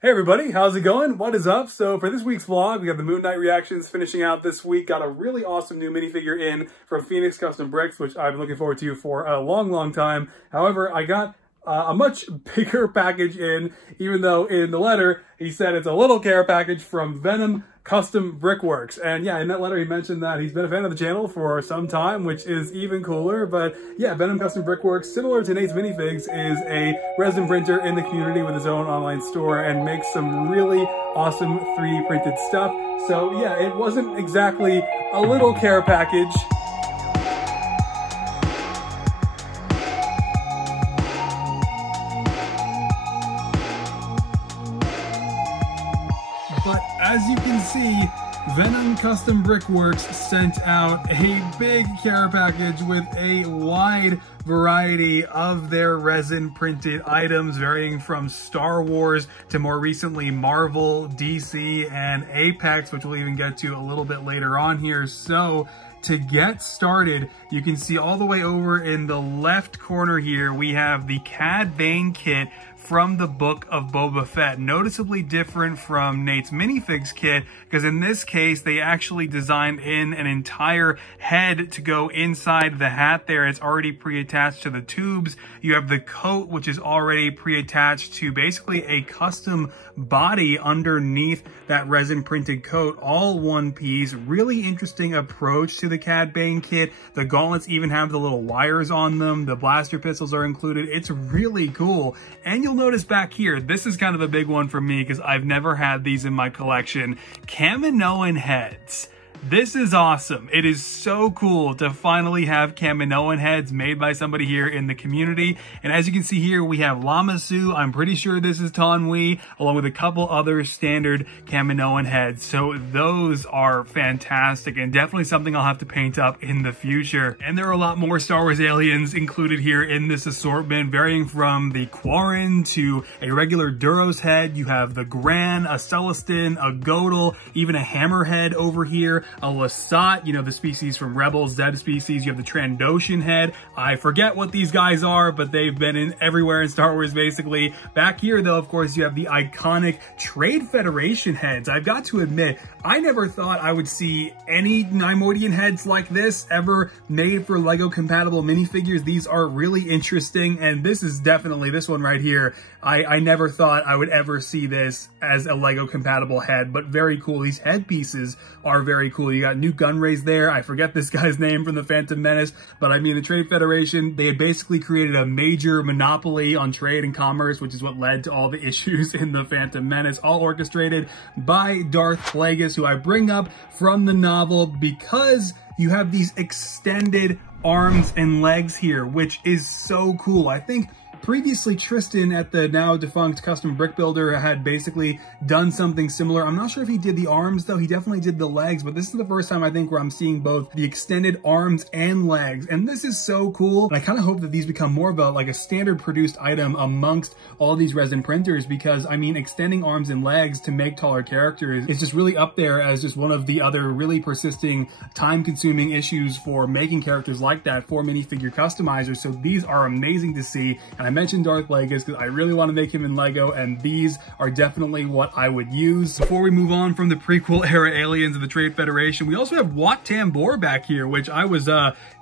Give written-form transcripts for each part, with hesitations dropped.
Hey everybody, how's it going? What is up? So for this week's vlog, we got the Moon Knight reactions finishing out this week. Got a really awesome new minifigure in from Phoenix Custom Bricks, which I've been looking forward to for a long time. However, I got a much bigger package in, even though in the letter he said it's a little care package from Venom Custom Brickworks. And yeah, in that letter he mentioned that he's been a fan of the channel for some time, which is even cooler. But yeah, Venom Custom Brickworks, similar to Nate's Minifigs, is a resin printer in the community with his own online store and makes some really awesome 3D printed stuff. So yeah, it wasn't exactly a little care package. But as you can see, Venom Custom Brickworks sent out a big care package with a wide variety of their resin printed items, varying from Star Wars to more recently Marvel, DC, and Apex, which we'll even get to a little bit later on here. So to get started, you can see all the way over in the left corner here, we have the Cad Bane kit from the Book of Boba Fett. Noticeably different from Nate's Minifigs kit, because in this case, they actually designed in an entire head to go inside the hat there. It's already pre-attached to the tubes. You have the coat, which is already pre-attached to basically a custom body underneath that resin printed coat, all one piece. Really interesting approach to the Cad Bane kit. The gauntlets even have the little wires on them. The blaster pistols are included. It's really cool. And you'll notice back here, this is kind of a big one for me because I've never had these in my collection. Kaminoan Heads. This is awesome. It is so cool to finally have Kaminoan Heads made by somebody here in the community. And as you can see here, we have Lama Su. I'm pretty sure this is Tanwi, along with a couple other standard Kaminoan Heads. So those are fantastic and definitely something I'll have to paint up in the future. And there are a lot more Star Wars aliens included here in this assortment, varying from the Quarren to a regular Duros head. You have the Gran, a Celestin, a Godel, even a Hammerhead over here. A Lasat, you know, the species from Rebels, Zeb species. You have the Trandoshan head. I forget what these guys are, but they've been in everywhere in Star Wars, basically. Back here, though, of course, you have the iconic Trade Federation heads. I've got to admit, I never thought I would see any Neimoidian heads like this ever made for LEGO compatible minifigures. These are really interesting, and this is definitely, this one right here, I never thought I would ever see this as a LEGO compatible head, but very cool. These head pieces are very cool. You got New Gunrays there. I forget this guy's name from the Phantom Menace, but I mean, the Trade Federation, they had basically created a major monopoly on trade and commerce, which is what led to all the issues in the Phantom Menace, all orchestrated by Darth Plagueis, who I bring up from the novel because you have these extended arms and legs here, which is so cool. I think previously, Tristan at the now defunct Custom Brick Builder had basically done something similar. I'm not sure if he did the arms, though. He definitely did the legs, but this is the first time I think where I'm seeing both the extended arms and legs, and this is so cool. And I kind of hope that these become more of a standard produced item amongst all these resin printers, because I mean, extending arms and legs to make taller characters is just really up there as just one of the other really persisting, time-consuming issues for making characters like that for minifigure customizers. So these are amazing to see, and I mentioned Darth Plagueis because I really want to make him in LEGO, and these are definitely what I would use. Before we move on from the prequel era aliens of the Trade Federation, we also have Wat Tambor back here, which I was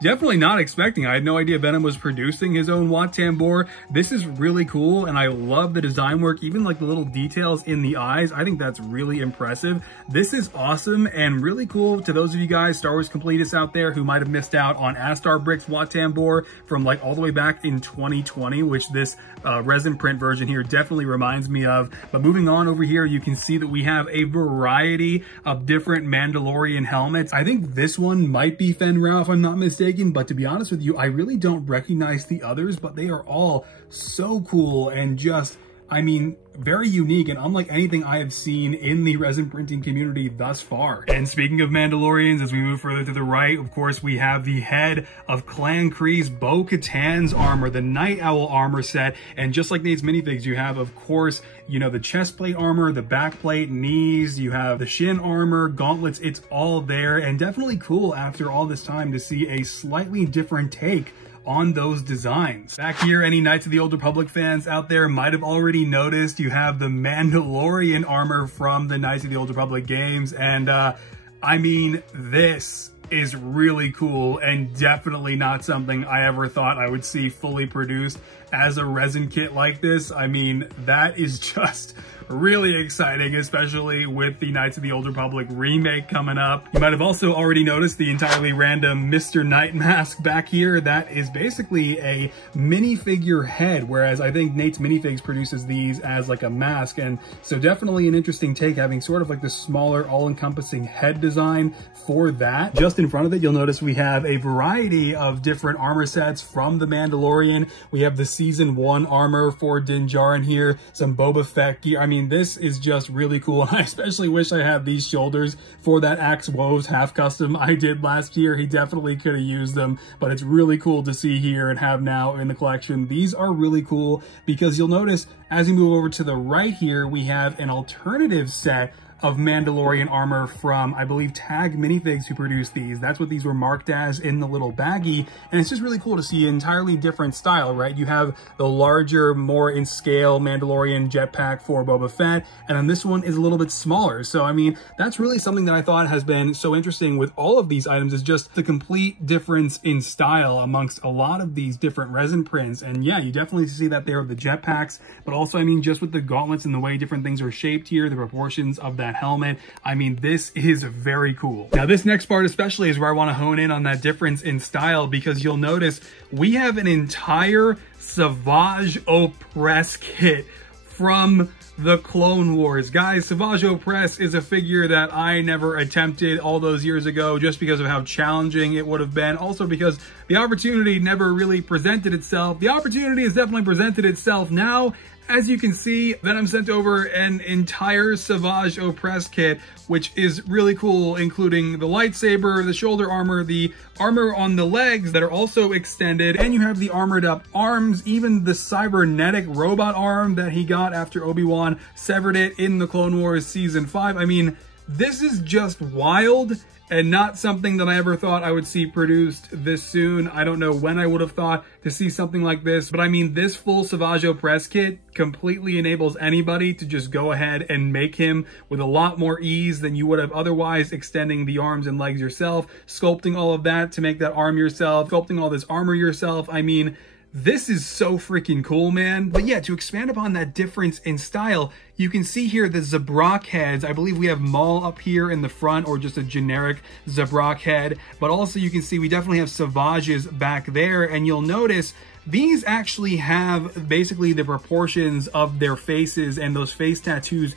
definitely not expecting. I had no idea Venom was producing his own Wat Tambor. This is really cool, and I love the design work, even like the little details in the eyes. I think that's really impressive. This is awesome and really cool. To those of you guys, Star Wars completists out there who might have missed out on Astar Brick's Wat Tambor from like all the way back in 2020, which this resin print version here definitely reminds me of. But moving on over here, you can see that we have a variety of different Mandalorian helmets. I think this one might be Fenrir if I'm not mistaken, but to be honest with you, I really don't recognize the others, but they are all so cool and just, I mean, very unique and unlike anything I have seen in the resin printing community thus far. And speaking of Mandalorians, as we move further to the right, of course, we have the head of Clan Kree's Bo-Katan's armor, the Night Owl armor set. And just like Nate's minifigs, you have, of course, you know, the chest plate armor, the back plate, knees, you have the shin armor, gauntlets, it's all there. And definitely cool after all this time to see a slightly different take on those designs. Back here, any Knights of the Old Republic fans out there might have already noticed you have the Mandalorian armor from the Knights of the Old Republic games. And I mean, this is really cool and definitely not something I ever thought I would see fully produced as a resin kit like this. I mean, that is just really exciting, especially with the Knights of the Old Republic remake coming up. You might have also already noticed the entirely random Mr. Knight mask back here. That is basically a minifigure head, whereas I think Nate's Minifigs produces these as like a mask. And so definitely an interesting take, having sort of like the smaller all-encompassing head design for that. Just in front of it, you'll notice we have a variety of different armor sets from The Mandalorian. We have the Season 1 armor for Din Djarin here, some Boba Fett gear. I mean, this is just really cool. I especially wish I had these shoulders for that Axe Woves half custom I did last year. He definitely could have used them, but it's really cool to see here and have now in the collection. These are really cool because you'll notice as you move over to the right here, we have an alternative set of Mandalorian armor from, I believe, Tag Minifigs, who produced these. That's what these were marked as in the little baggie. And it's just really cool to see an entirely different style, right? You have the larger, more in scale Mandalorian jetpack for Boba Fett, and then this one is a little bit smaller. So, I mean, that's really something that I thought has been so interesting with all of these items, is just the complete difference in style amongst a lot of these different resin prints. And yeah, you definitely see that there with the jetpacks, but also, I mean, just with the gauntlets and the way different things are shaped here, the proportions of that helmet. I mean, this is very cool. Now, this next part especially is where I want to hone in on that difference in style, because you'll notice we have an entire Savageo Press Kit from the Clone Wars. Guys, Savageo Press is a figure that I never attempted all those years ago just because of how challenging it would have been. Also because the opportunity never really presented itself. The opportunity has definitely presented itself now. As you can see, Venom sent over an entire Savageo Press Kit, which is really cool, including the lightsaber, the shoulder armor, the armor on the legs that are also extended, and you have the armored up arms, even the cybernetic robot arm that he got after Obi-Wan severed it in the Clone Wars Season 5. I mean, this is just wild, and not something that I ever thought I would see produced this soon. I don't know when I would have thought to see something like this, but I mean, this full Savageo Press Kit completely enables anybody to just go ahead and make him with a lot more ease than you would have otherwise, extending the arms and legs yourself, sculpting all of that to make that arm yourself, sculpting all this armor yourself. I mean, this is so freaking cool, man. But yeah, to expand upon that difference in style, you can see here the Zabrak Heads. I believe we have Maul up here in the front, or just a generic Zabrak head. But also you can see we definitely have Savages back there. And you'll notice these actually have basically the proportions of their faces, and those face tattoos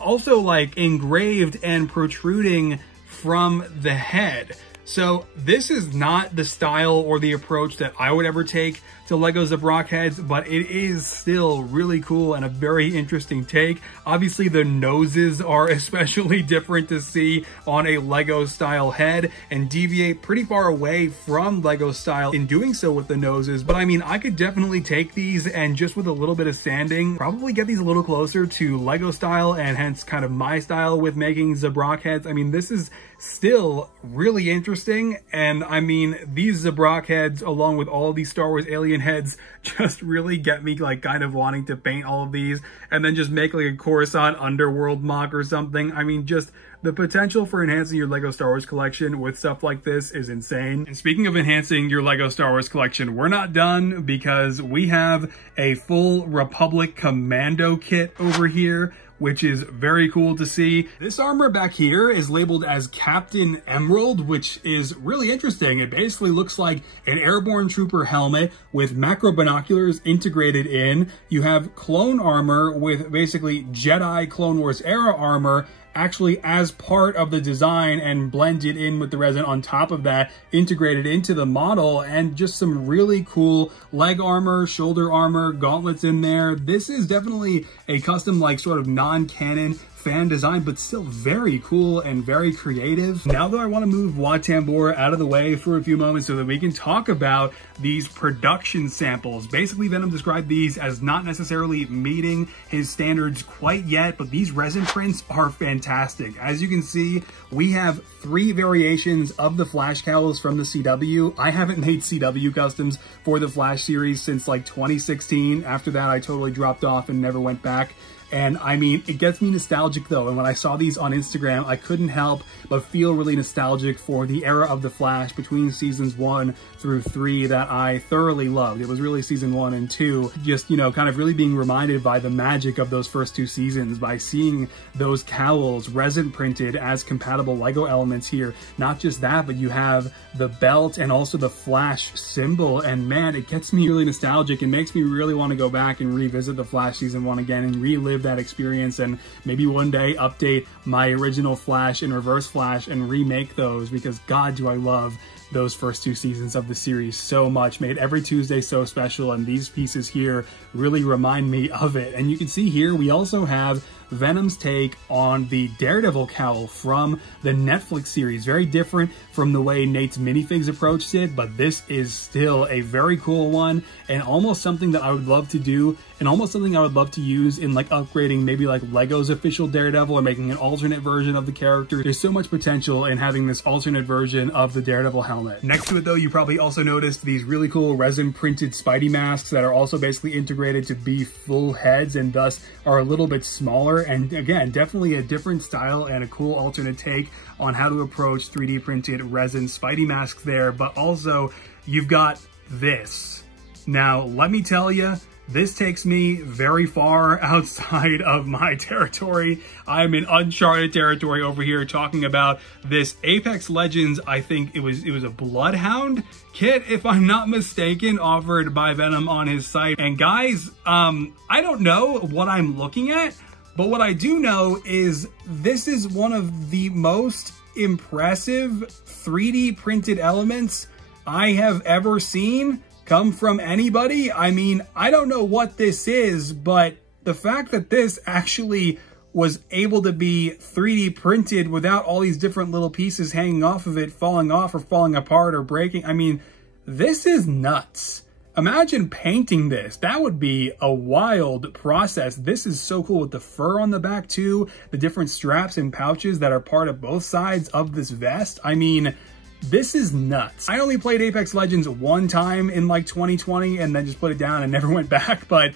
also like engraved and protruding from the head. So this is not the style or the approach that I would ever take to Lego Zabrak Heads, but it is still really cool and a very interesting take. Obviously, the noses are especially different to see on a Lego style head and deviate pretty far away from Lego style in doing so with the noses. But I mean, I could definitely take these and just with a little bit of sanding, probably get these a little closer to Lego style, and hence kind of my style with making Zabrak Heads. I mean, this is still really interesting. And I mean, these Zabrak Heads, along with all these Star Wars alien heads, just really get me like kind of wanting to paint all of these and then just make like a Coruscant underworld mock or something. I mean, just the potential for enhancing your Lego Star Wars collection with stuff like this is insane. And speaking of enhancing your Lego Star Wars collection, we're not done, because we have a full Republic Commando Kit over here, which is very cool to see. This armor back here is labeled as Captain Emerald, which is really interesting. It basically looks like an airborne trooper helmet with macro binoculars integrated in. You have clone armor with basically Jedi Clone Wars era armor actually as part of the design and blended in with the resin on top of that, integrated into the model, and just some really cool leg armor, shoulder armor, gauntlets in there. This is definitely a custom, like sort of non-canon fan design, but still very cool and very creative. Now though, I want to move Wat Tambor out of the way for a few moments so that we can talk about these production samples. Basically, Venom described these as not necessarily meeting his standards quite yet, but these resin prints are fantastic. fantastic. As you can see, we have 3 variations of the Flash Cowls from the CW. I haven't made CW customs for the Flash series since like 2016. After that, I totally dropped off and never went back. And I mean, it gets me nostalgic though. And when I saw these on Instagram, I couldn't help but feel really nostalgic for the era of the Flash between seasons 1 through 3 that I thoroughly loved. It was really season 1 and 2, just, you know, kind of really being reminded by the magic of those first 2 seasons, by seeing those cowls resin printed as compatible Lego elements here. Not just that, but you have the belt and also the Flash symbol. And man, it gets me really nostalgic and makes me really want to go back and revisit the Flash season 1 again and relive that experience, and maybe one day update my original Flash and Reverse Flash and remake those, because God, do I love those first 2 seasons of the series so much. Made every Tuesday so special, and these pieces here really remind me of it. And you can see here we also have Venom's take on the Daredevil cowl from the Netflix series. Very different from the way Nate's minifigs approached it, but this is still a very cool one, and almost something that I would love to do, and almost something I would love to use in like upgrading maybe like Lego's official Daredevil or making an alternate version of the character. There's so much potential in having this alternate version of the Daredevil helmet. Next to it though, you probably also noticed these really cool resin printed Spidey masks that are also basically integrated to be full heads and thus are a little bit smaller. And again, definitely a different style and a cool alternate take on how to approach 3D printed resin Spidey masks there. But also you've got this. Now, let me tell you, this takes me very far outside of my territory. I'm in uncharted territory over here talking about this Apex Legends, I think it was a Bloodhound kit, if I'm not mistaken, offered by Venom on his site. And guys, I don't know what I'm looking at, but what I do know is this is one of the most impressive 3D printed elements I have ever seen come from anybody. I mean, I don't know what this is, but the fact that this actually was able to be 3D printed without all these different little pieces hanging off of it, falling off or falling apart or breaking, I mean, this is nuts. Imagine painting this. That would be a wild process. This is so cool with the fur on the back too, the different straps and pouches that are part of both sides of this vest. I mean, this is nuts. I only played Apex Legends one time in like 2020 and then just put it down and never went back. But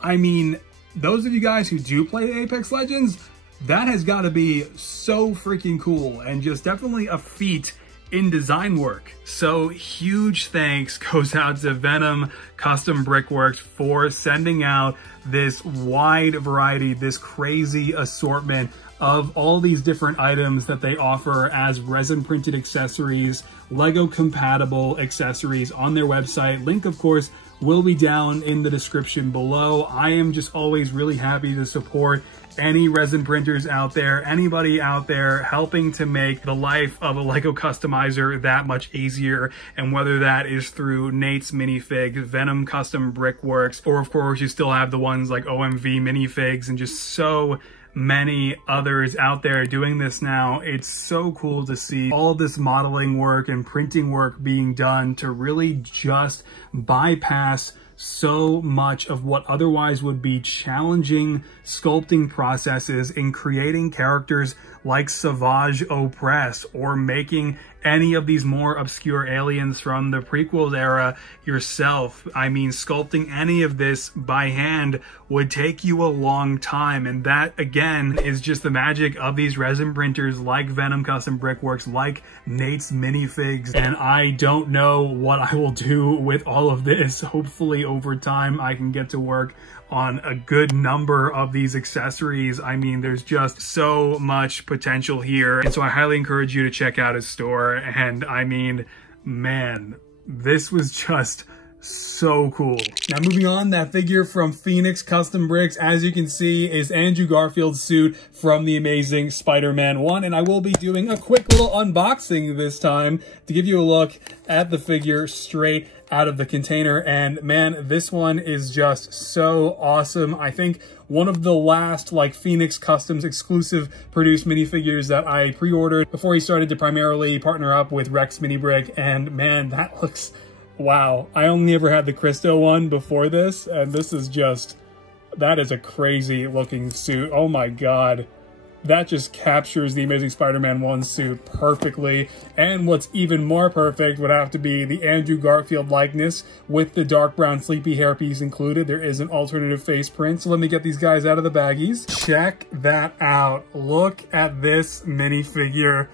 I mean, those of you guys who do play Apex Legends, that has got to be so freaking cool and just definitely a feat in design work. So huge thanks goes out to Venom Custom Brickworks for sending out this wide variety, this crazy assortment of all these different items that they offer as resin printed accessories, Lego compatible accessories on their website. Link, of course, will be down in the description below. I am just always really happy to support any resin printers out there, anybody out there helping to make the life of a Lego customizer that much easier. And whether that is through Nate's minifig, Venom Custom Brickworks, or of course you still have the ones like OMV minifigs and just so many others out there doing this now. It's so cool to see all this modeling work and printing work being done to really just bypass so much of what otherwise would be challenging sculpting processes in creating characters like Savageo Press or making any of these more obscure aliens from the prequels era yourself. I mean, sculpting any of this by hand would take you a long time, and that again is just the magic of these resin printers like Venom Custom Brickworks, like Nate's minifigs. And I don't know what I will do with all of this. Hopefully over time I can get to work on a good number of these accessories. I mean, there's just so much potential here. And so I highly encourage you to check out his store. And I mean, man, this was just so cool. Now moving on, that figure from Phoenix Custom Bricks, as you can see, is Andrew Garfield's suit from the Amazing Spider-Man 1. And I will be doing a quick little unboxing this time to give you a look at the figure straight out of the container. And man, this one is just so awesome. I think one of the last like Phoenix Customs exclusive produced minifigures that I pre-ordered before he started to primarily partner up with Rex Mini Brick. And man, that looks, wow. I only ever had the Christo one before this, and this is just, that is a crazy looking suit. Oh my God. that just captures the Amazing Spider-Man 1 suit perfectly. And what's even more perfect would have to be the Andrew Garfield likeness with the dark brown sleepy hairpiece included. There is an alternative face print. So let me get these guys out of the baggies. Check that out. Look at this minifigure.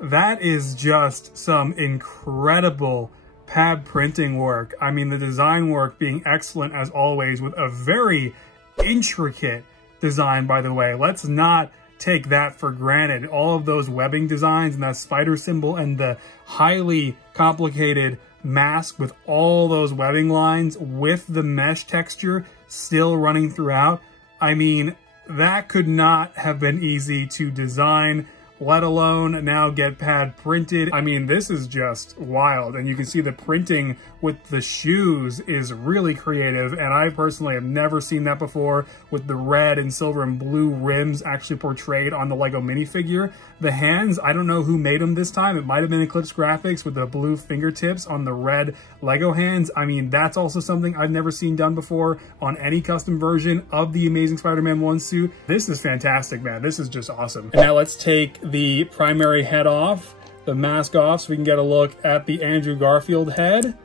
That is just some incredible pad printing work. I mean, the design work being excellent as always, with a very intricate design, by the way. Let's not take that for granted. All of those webbing designs and that spider symbol and the highly complicated mask with all those webbing lines with the mesh texture still running throughout. I mean, that could not have been easy to design, let alone now get pad printed. I mean, this is just wild. And you can see the printing with the shoes is really creative. And I personally have never seen that before, with the red and silver and blue rims actually portrayed on the Lego minifigure. The hands, I don't know who made them this time. It might have been Eclipse Graphics with the blue fingertips on the red Lego hands. I mean, that's also something I've never seen done before on any custom version of the Amazing Spider-Man 1 suit. This is fantastic, man. This is just awesome. And now let's take the primary head off, the mask off, so we can get a look at the Andrew Garfield head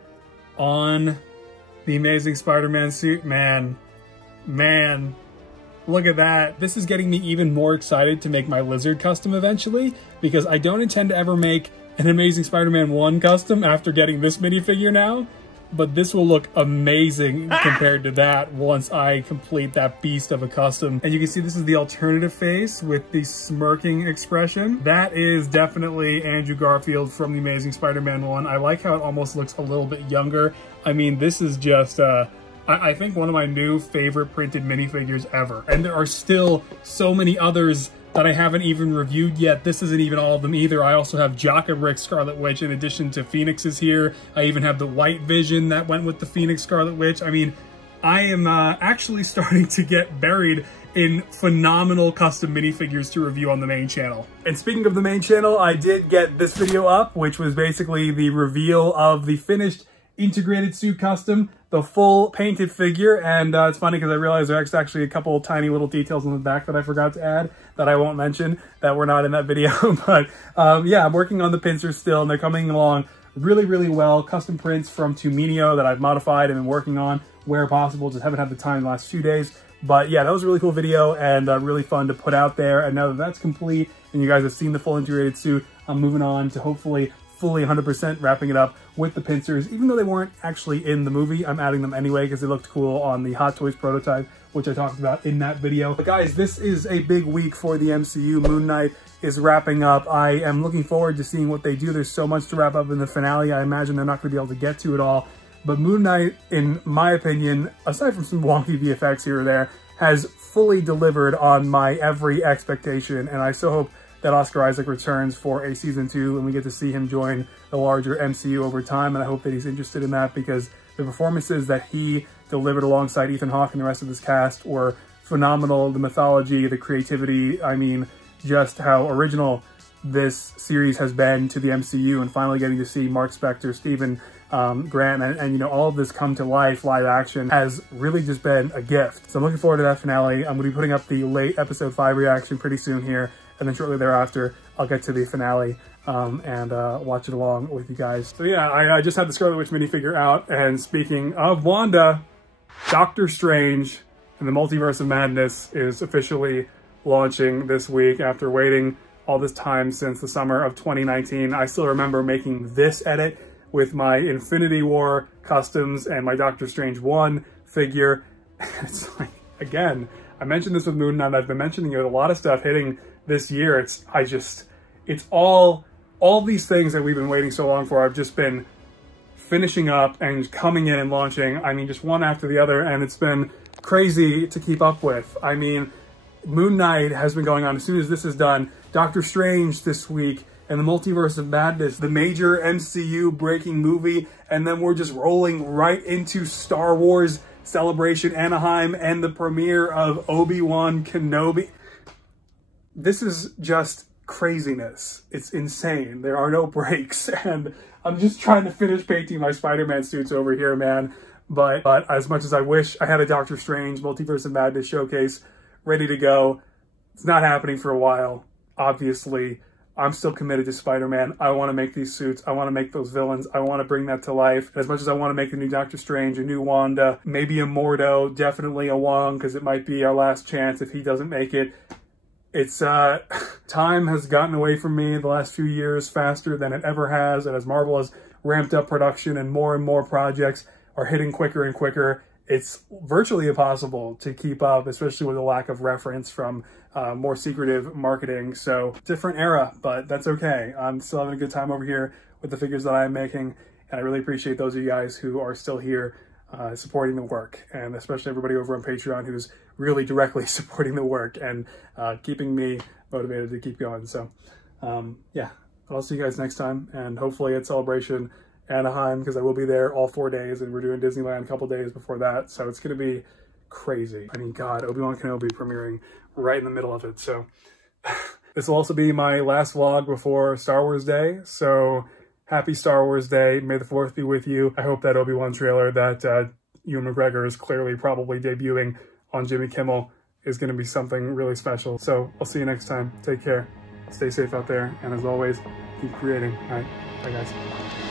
on the Amazing Spider-Man suit. Man, look at that. This is getting me even more excited to make my Lizard custom eventually, because I don't intend to ever make an Amazing Spider-Man 1 custom after getting this minifigure now. But this will look amazing compared to that once I complete that beast of a custom. And you can see this is the alternative face with the smirking expression. That is definitely Andrew Garfield from the Amazing Spider-Man 1. I like how it almost looks a little bit younger. I mean, this is just, I think one of my new favorite printed minifigures ever. And there are still so many others that I haven't even reviewed yet. This isn't even all of them either. I also have Zabrak Scarlet Witch in addition to Phoenix's here. I even have the White Vision that went with the Phoenix Scarlet Witch. I mean, I am actually starting to get buried in phenomenal custom minifigures to review on the main channel. And speaking of the main channel, I did get this video up, which was basically the reveal of the finished integrated suit custom, the full painted figure. And it's funny because I realized there's actually a couple tiny little details on the back that I forgot to add that I won't mention that were not in that video. But yeah, I'm working on the pincers still, and they're coming along really, really well. Custom prints from Tumino that I've modified and been working on where possible. Just haven't had the time the last few days. But yeah, that was a really cool video and really fun to put out there. And now that that's complete and you guys have seen the full integrated suit, I'm moving on to hopefully fully 100% wrapping it up with the pincers. Even though they weren't actually in the movie, I'm adding them anyway because they looked cool on the Hot Toys prototype, which I talked about in that video. But guys, this is a big week for the MCU. Moon Knight is wrapping up. I am looking forward to seeing what they do. There's so much to wrap up in the finale. I imagine they're not going to be able to get to it all. But Moon Knight, in my opinion, aside from some wonky VFX here or there, has fully delivered on my every expectation. And I so hope that Oscar Isaac returns for a season 2 and we get to see him join the larger MCU over time. And I hope that he's interested in that, because the performances that he delivered alongside Ethan Hawke and the rest of this cast were phenomenal. The mythology, the creativity, I mean, just how original this series has been to the MCU, and finally getting to see Mark Spector, Stephen Grant, and you know, all of this come to life, live action, has really just been a gift. So I'm looking forward to that finale. I'm going to be putting up the late episode 5 reaction pretty soon here, and then shortly thereafter, I'll get to the finale and watch it along with you guys. So yeah, I just had the Scarlet Witch minifigure out, and speaking of Wanda, Doctor Strange and the Multiverse of Madness is officially launching this week after waiting all this time since the summer of 2019. I still remember making this edit with my Infinity War customs and my Doctor Strange 1 figure. It's like, again, I mentioned this with Moon Knight. I've been mentioning it, a lot of stuff hitting this year. It's all these things that we've been waiting so long for. I've just been finishing up and coming in and launching. I mean, just one after the other, and it's been crazy to keep up with. I mean, Moon Knight has been going on. As soon as this is done, Doctor Strange this week, and the Multiverse of Madness, the major MCU breaking movie, and then we're just rolling right into Star Wars Celebration Anaheim and the premiere of Obi-Wan Kenobi. This is just craziness. It's insane. There are no breaks, and I'm just trying to finish painting my Spider-Man suits over here, man. But as much as I wish I had a Doctor Strange Multiverse of Madness showcase ready to go, It's not happening for a while, obviously. I'm still committed to Spider-Man. I want to make these suits. I want to make those villains. I want to bring that to life. As much as I want to make a new Doctor Strange, a new Wanda, maybe a Mordo, definitely a Wong, because it might be our last chance if he doesn't make it. It's, time has gotten away from me the last few years faster than it ever has. And as Marvel has ramped up production and more projects are hitting quicker and quicker, it's virtually impossible to keep up, especially with a lack of reference from more secretive marketing. So different era, but that's okay. I'm still having a good time over here with the figures that I'm making. And I really appreciate those of you guys who are still here supporting the work, and especially everybody over on Patreon who's really directly supporting the work and keeping me motivated to keep going. So yeah, I'll see you guys next time, and hopefully at Celebration Anaheim, because I will be there all 4 days, and we're doing Disneyland a couple days before that. So it's going to be crazy. I mean, God, Obi-Wan Kenobi premiering right in the middle of it. So this will also be my last vlog before Star Wars Day. So happy Star Wars Day. May the 4th be with you. I hope that Obi-Wan trailer that Ewan McGregor is clearly probably debuting on Jimmy Kimmel is going to be something really special. So I'll see you next time. Take care. Stay safe out there. And as always, keep creating. All right. Bye, guys.